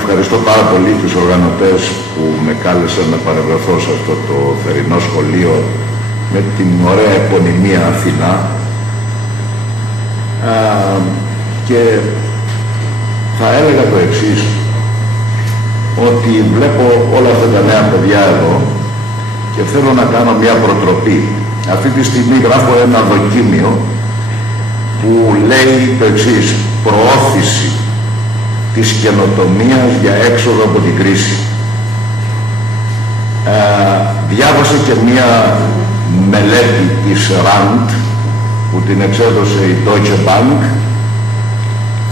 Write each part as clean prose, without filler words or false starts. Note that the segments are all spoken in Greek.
Ευχαριστώ πάρα πολύ τους οργανωτές που με κάλεσαν να παρευρεθώ σε αυτό το θερινό σχολείο με την ωραία επωνυμία Αθηνά. Και θα έλεγα το εξής, ότι βλέπω όλα αυτά τα νέα παιδιά εδώ και θέλω να κάνω μια προτροπή. Αυτή τη στιγμή γράφω ένα δοκίμιο που λέει το εξής: προώθηση της καινοτομίας για έξοδο από την κρίση. Διάβασα και μία μελέτη της RAND που την εξέδωσε η Deutsche Bank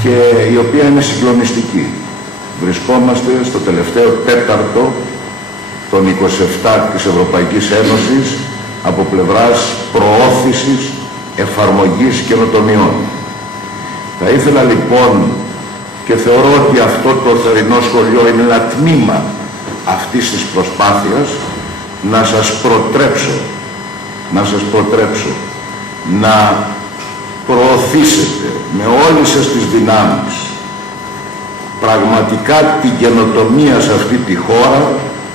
και η οποία είναι συγκλονιστική. Βρισκόμαστε στο τελευταίο τέταρτο των 27 της Ευρωπαϊκής Ένωσης από πλευράς προώθησης εφαρμογής καινοτομιών. Θα ήθελα λοιπόν, και θεωρώ ότι αυτό το θερινό σχολείο είναι ένα τμήμα αυτής της προσπάθειας, να σας προτρέψω να προωθήσετε με όλες σας τις δυνάμεις πραγματικά την καινοτομία σε αυτή τη χώρα,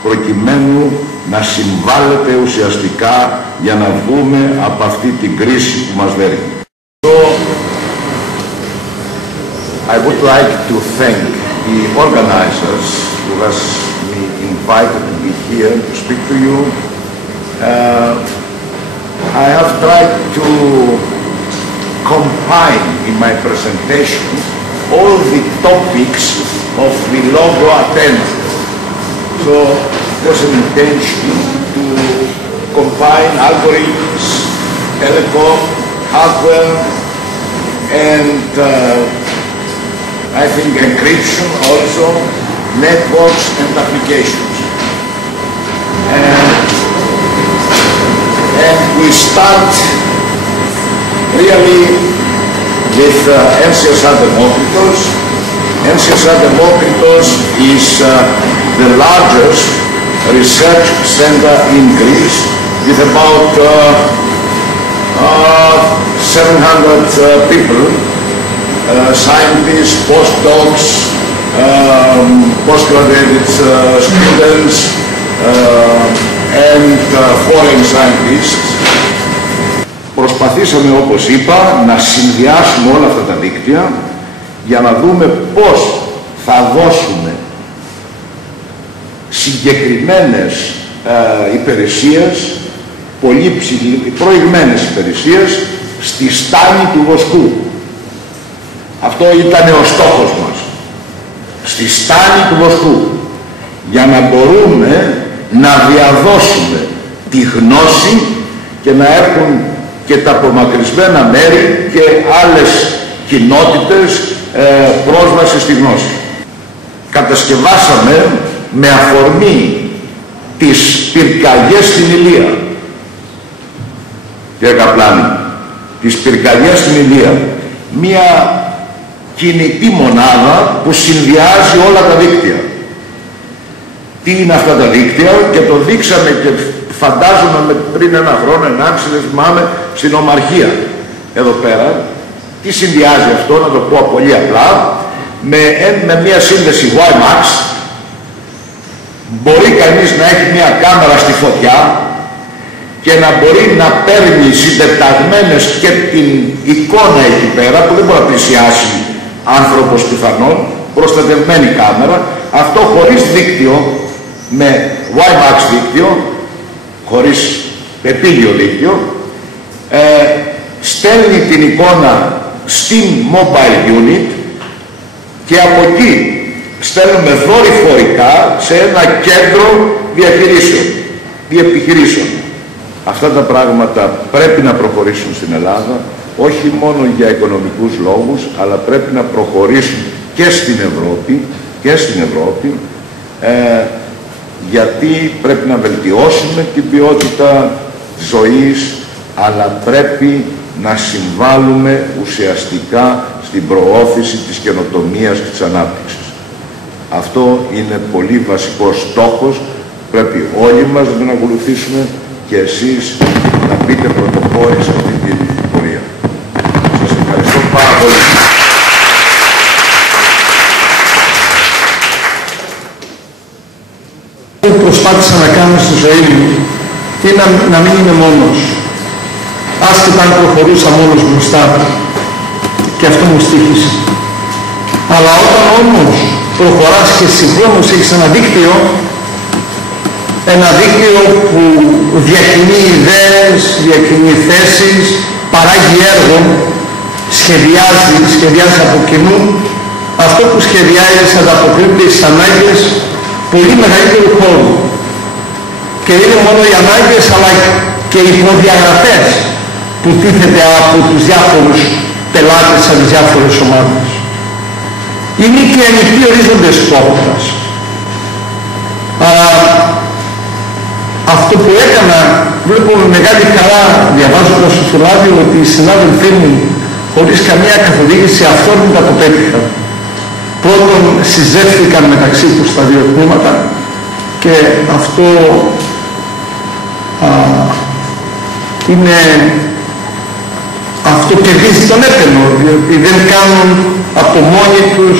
προκειμένου να συμβάλλετε ουσιαστικά για να βγούμε από αυτή την κρίση που μας δέρνει. I would like to thank the organizers who has me invited to be here to speak to you. I have tried to combine in my presentation all the topics of the logo Athena. So there's an intention to combine algorithms, telecom, hardware, and I think encryption also, networks and applications. And we start really with NCSR Demokritos. NCSR Demokritos is the largest research center in Greece with about 700 people, scientists, postdocs, postgraduate students, and foreign scientists. Προσπαθήσαμε, όπως είπα, να συνδυάσουμε όλα αυτά τα δίκτυα για να δούμε πώς θα δώσουμε συγκεκριμένες υπηρεσίες, πολύ προηγμένες υπηρεσίες, στη στάνη του βοσκού. Αυτό ήταν ο στόχος μας. Στη στάνη του βοσκού. Για να μπορούμε να διαδώσουμε τη γνώση και να έχουν και τα απομακρυσμένα μέρη και άλλες κοινότητες πρόσβαση στη γνώση. Κατασκευάσαμε με αφορμή τις πυρκαγιές στην Ηλία, κύριε Καπλάνη, τις πυρκαγιές στην Ηλία, μία κινητή μονάδα που συνδυάζει όλα τα δίκτυα. Τι είναι αυτά τα δίκτυα, και το δείξαμε και φαντάζομαι πριν ένα χρόνο, 1,5, δεν θυμάμαι, στην Ομαρχία εδώ πέρα. Τι συνδυάζει αυτό, να το πω πολύ απλά, με μια σύνδεση WiMAX. Μπορεί κανείς να έχει μια κάμερα στη φωτιά και να μπορεί να παίρνει συντεταγμένες και την εικόνα εκεί πέρα, που δεν μπορεί να πλησιάσει άνθρωπος πιθανόν, προστατευμένη κάμερα, αυτό χωρίς δίκτυο, με WiMAX δίκτυο, χωρίς επίγειο δίκτυο, στέλνει την εικόνα στην mobile unit και από εκεί στέλνουμε δορυφορικά σε ένα κέντρο επιχειρήσεων. Αυτά τα πράγματα πρέπει να προχωρήσουν στην Ελλάδα, όχι μόνο για οικονομικούς λόγους, αλλά πρέπει να προχωρήσουν και στην Ευρώπη, γιατί πρέπει να βελτιώσουμε την ποιότητα ζωής, αλλά πρέπει να συμβάλλουμε ουσιαστικά στην προώθηση της καινοτομίας και της ανάπτυξης. Αυτό είναι πολύ βασικός στόχος, πρέπει όλοι μας να τον ακολουθήσουμε και εσείς να μπείτε πρωτοπόροι σε αυτή την πορεία. Σας ευχαριστώ πάρα πολύ. να μην είμαι μόνος, άσχετα αν προχωρούσα μόνος μπροστά, και αυτό μου στοίχησε. Αλλά όταν όμως προχωράς και συγχρόνως έχεις ένα δίκτυο που διακινεί ιδέες, διακινεί θέσεις, παράγει έργο, σχεδιάζει από κοινού, αυτό που σχεδιάζει ανταποκρίνεται στις ανάγκες πολύ μεγαλύτερου χώρου. Και είναι μόνο οι ανάγκες, αλλά και οι προδιαγραφές που τίθεται από τους διάφορους πελάτες από τις διάφορες ομάδες. Είναι και ανοιχτοί ορίζοντες πόρτας. Αλλά αυτό που έκανα, βλέπω με μεγάλη χαρά διαβάζοντας στο φυλάδιο ότι οι συνάδελφοί μου χωρίς καμία καθοδήγηση αυθόρμητα το πέτυχαν. Πρώτον συζεύτηκαν μεταξύ τους τα δύο τμήματα και αυτό αυτό κερδίζει τον έπαινο, διότι δεν κάνουν από μόνοι τους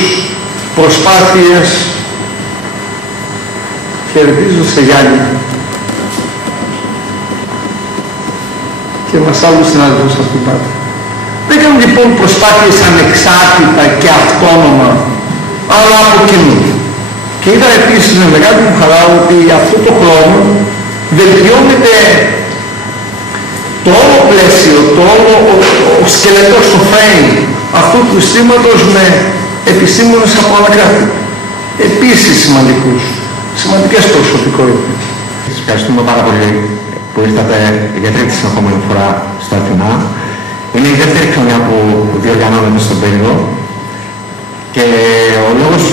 προσπάθειες. Χαιρετίζω σε Γιάννη και μας άλλους συνάδελφους από την Πάτη. Δεν κάνουν λοιπόν προσπάθειες ανεξάρτητα και αυτόνομα, αλλά από κοινού. Και είδα επίσης με μεγάλη μου χαρά ότι αυτό το χρόνο βελτιώνεται το όλο πλαίσιο, ο σκελετός, το frame αυτού του στήματος με επιστήμονες από άλλα κράτη. Επίσης σημαντικές προσωπικότητες. Σας ευχαριστούμε πάρα πολύ που ήρθατε για τρίτη συνεχόμενη φορά στο Αθηνά. Είναι η δεύτερη χρονιά που διοργανώνεται στον Πύργο και ο λόγος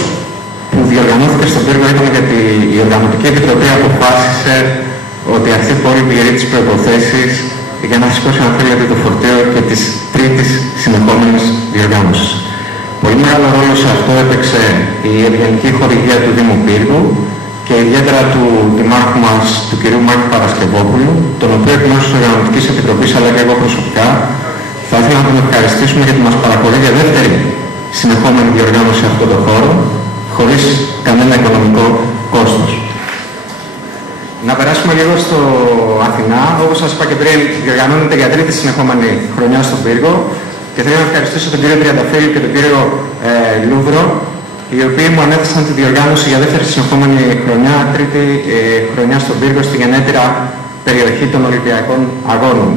που διοργανώθηκε στον Πύργο ήταν γιατί η Οργανωτική Επιτροπή αποφάσισε ότι αυτή η πόλη πληρεί τις προϋποθέσεις για να σηκώσει, αν θέλετε, το φορτίο και της τρίτης συνεχόμενης διοργάνωσης. Πολύ μεγάλο ρόλο σε αυτό έπαιξε η ευγενική χορηγία του Δήμου Πύργου και ιδιαίτερα του δημάρχου μας, του κ. Μάκη Παρασκευόπουλου, τον οποίο εκ μέρους της Οργανωτικής Επιτροπής, αλλά και εγώ προσωπικά, θα ήθελα να τον ευχαριστήσουμε γιατί μας παραχωρεί για δεύτερη συνεχόμενη διοργάνωση σε αυτό το χώρο, χωρίς κανένα οικονομικό κόστος. Να περάσουμε λίγο στο Αθηνά. Όπως σας είπα και πριν, διοργανώνεται για τρίτη συνεχόμενη χρονιά στον Πύργο και θέλω να ευχαριστήσω τον κύριο Τριανταφύλλου και τον κύριο Λούβρο, οι οποίοι μου ανέθεσαν τη διοργάνωση για δεύτερη συνεχόμενη χρονιά, τρίτη χρονιά στον Πύργο, στη γενέτειρα περιοχή των Ολυμπιακών Αγώνων.